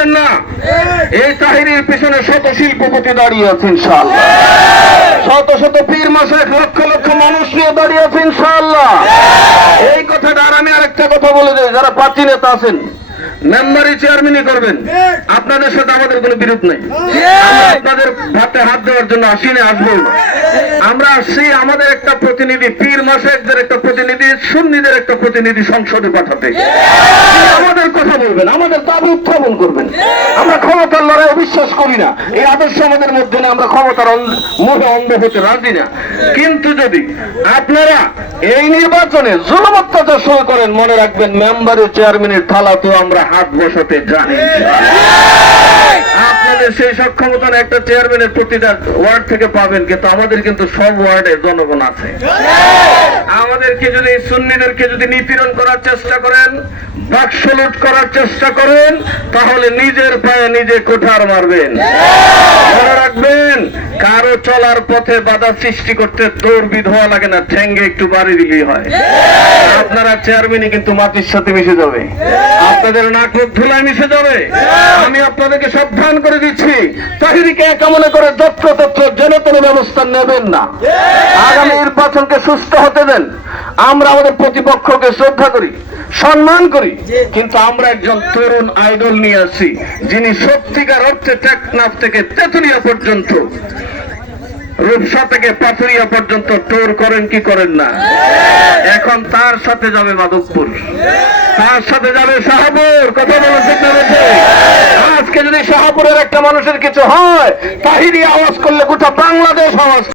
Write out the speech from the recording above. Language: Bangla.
করবেন না। এই তাহিরির পিছনে শত শিল্পপতি দাঁড়িয়ে আছে ইনশাআল্লাহ, শত শত পীর মাশায়েখ, লক্ষ লক্ষ মানুষ নিয়ে দাঁড়িয়ে আছে ইনশাআল্লাহ। এই কথাটা। আর আমি আরেকটা কথা বলে দিই, যারা প্রার্থী নেতা আছেন মেম্বারি চেয়ারম্যানই করবেন, আপনাদের সাথে আমাদের কোনো বিরোধ নেই। আপনাদের হাতে হাত দেওয়ার জন্য আসিনি, আসবো। আমরা আসছি আমাদের একটা প্রতিনিধি, পীর মাশায়েখদের একটা প্রতিনিধি, সুন্নিদের একটা প্রতিনিধি সংসদে পাঠাতে। আমাদের কথা বলবেন, আমাদের দাবি উত্থাপন করবেন। আমরা ক্ষমতার লড়াই বিশ্বাস করি না, এই আদর্শ আমাদের মধ্যে নেই। আমরা ক্ষমতার মুখে অন্ধ হতে রাজি না। কিন্তু যদি আপনারা এই নির্বাচনে জুলুম অত্যাচার শুরু করেন, মনে রাখবেন মেম্বারের চেয়ারম্যানের থালা তো আমরা হাত বসাতে জানি। আপনাদের সেই সক্ষমতা একটা চেয়ারম্যানের প্রতিটা ওয়ার্ড থেকে পাবেন, কিন্তু আমাদের কিন্তু সব ওয়ার্ডে জনগণ আছে। আমাদেরকে যদি সুন্নিদেরকে যদি নিপীড়ন করার চেষ্টা করেন, বাক্স লুট করার চেষ্টা করেন, তাহলে নিজের পায়ে নিজে কোঠার মারবেন। মনে রাখবেন, কারো চলার পথে বাধা সৃষ্টি করতে দৌড়বিদ হওয়া লাগে না, ঠেঙ্গে একটু বাড়ি দিলেই হয়। আপনারা চেয়ারম্যানই কিন্তু মাটির সাথে মিশে যাবে, আপনাদের নাক মুখ ধুলায় মিশে যাবে। আমি আপনাদেরকে সাবধান করে দিচ্ছি, তাহিরিকে একা মনে করে যত্রতত্র জেনে কোনো ব্যবস্থা নেবেন না। আগামী নির্বাচনকে সুস্থ হতে দেন। আমরা আমাদের প্রতিপক্ষকে শ্রদ্ধা করি, সম্মান করি, কিন্তু আমরা একজন তরুণ আইডল নিয়ে আসি, যিনি সত্যিকার অর্থে টেকনাফ থেকে তেতুলিয়া পর্যন্ত, রূপসা থেকে পাথুরিয়া পর্যন্ত টোর করেন কি করেন না। এখন তার সাথে যাবে মাধবপুর, তার সাথে যাবে শাহপুর। কথা বলেছে, আজকে যদি শাহপুরের একটা মানুষের কিছু হয়, তাহিরি আওয়াজ করলে গোটা বাংলাদেশ আওয়াজ